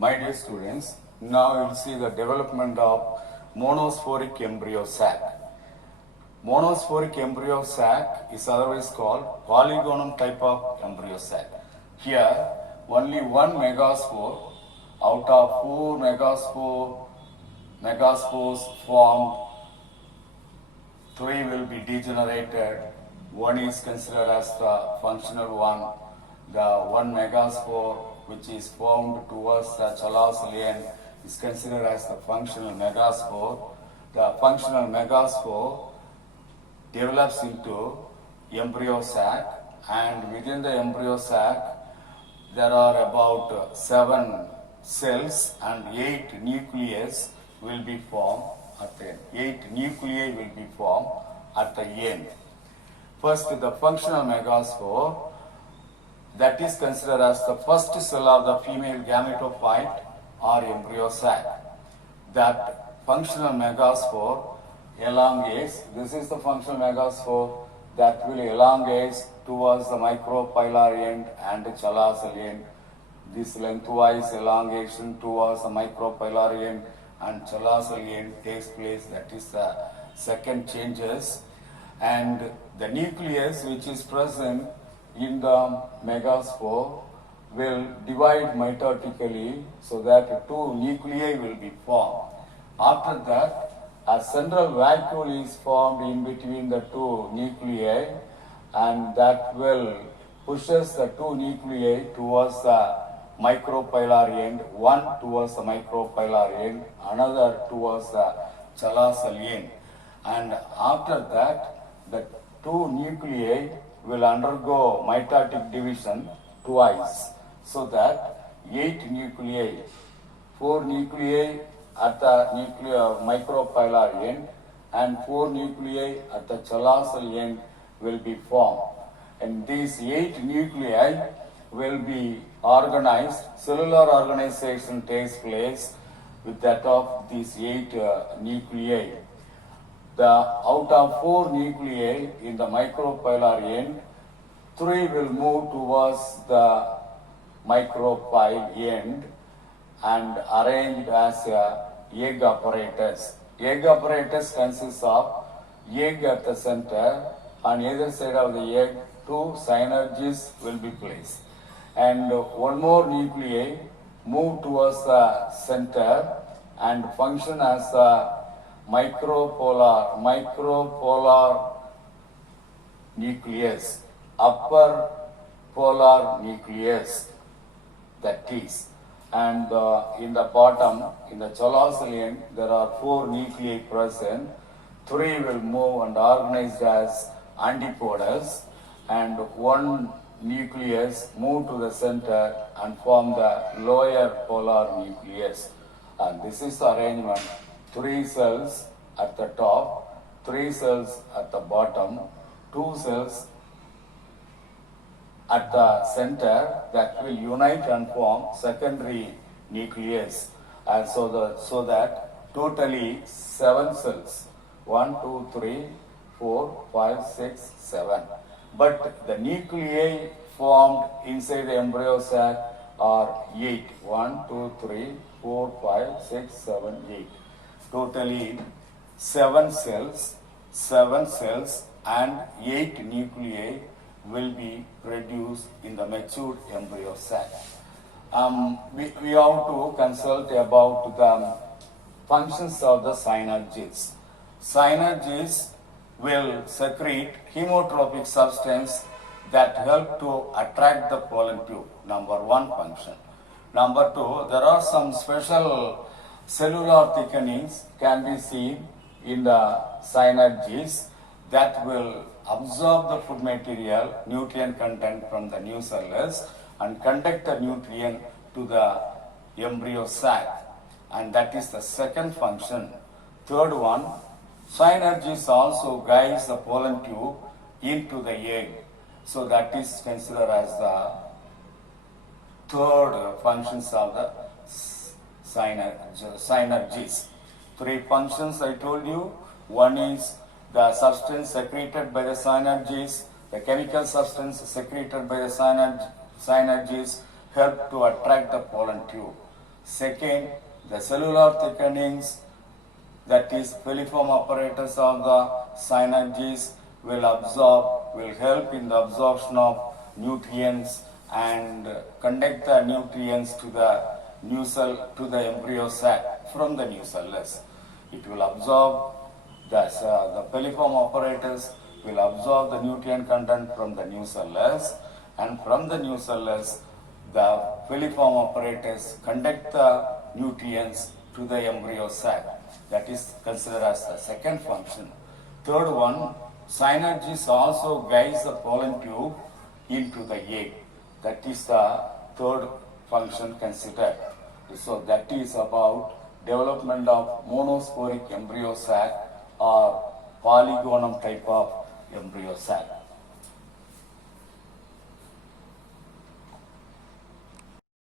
My dear students, now you'll see the development of monosporic embryo sac. Monosporic embryo sac is otherwise called polygonum type of embryo sac. Here, only one megaspore out of four megaspores formed, three will be degenerated. One is considered as the functional one. The one megaspore which is formed towards the chalazelian is considered as the functional megaspore. The functional megaspore develops into embryo sac, and within the embryo sac there are about 7 cells and 8 nucleus will be formed at the end. 8 nuclei will be formed at the end. First, the functional megaspore, that is considered as the first cell of the female gametophyte or embryo sac. That functional megaspore elongates, this is the functional megaspore that will elongate towards the micropylar end and chalazelian. This lengthwise elongation towards the micropylar end and chalazelian takes place, that is the second changes. And the nucleus which is present in the megaspore will divide mitotically so that 2 nuclei will be formed. After that, a central vacuole is formed in between the 2 nuclei, and that will pushes the 2 nuclei towards the micropylar end, one towards the micropylar end, another towards the chalazelian. And after that, the 2 nuclei will undergo mitotic division twice, so that 8 nuclei, 4 nuclei at the micropylar end and 4 nuclei at the chalazelian end will be formed. And these 8 nuclei will be organized, cellular organization takes place with that of these 8 nuclei. Out of 4 nuclei in the micropylar end, 3 will move towards the micropyle end and arranged as egg apparatus. Egg apparatus consists of egg at the center. On either side of the egg, 2 synergies will be placed. And one more nuclei move towards the center and function as a micropolar nucleus, upper polar nucleus, that is. And in the bottom, in the chalazelian, there are 4 nuclei present. 3 will move and organized as antipodals, and 1 nucleus move to the center and form the lower polar nucleus. And this is the arrangement. 3 cells at the top, 3 cells at the bottom, 2 cells at the center that will unite and form secondary nucleus. And so that totally 7 cells, 1, 2, 3, 4, 5, 6, 7. But the nuclei formed inside the embryo sac are 8. 1, 2, 3, 4, 5, 6, 7, 8. Totally 7 cells and 8 nuclei will be produced in the matured embryo sac. We have to consult about the functions of the synergies. Synergies will secrete chemotropic substance that help to attract the pollen tube. Number 1 function. Number 2, there are some special cellular thickenings can be seen in the synergies that will absorb the food material, nutrient content from the new cells and conduct the nutrient to the embryo sac. And that is the second function. Third one, synergies also guides the pollen tube into the egg. So that is considered as the third functions of the synergies. 3 functions I told you. One is the substance secreted by the synergies, the chemical substance secreted by the synergies help to attract the pollen tube. Second, the cellular thickenings, that is filiform apparatus of the synergies will help in the absorption of nutrients and conduct the nutrients to the new cell, to the embryo sac from the new cellus. It will absorb the piliform apparatus will absorb the nutrient content from the new cellus, and from the new cellus the filiform apparatus conduct the nutrients to the embryo sac. That is considered as the second function. Third one, synergies also guides the pollen tube into the egg. That is the third function considered. So that is about development of monosporic embryo sac or polygonum type of embryo sac.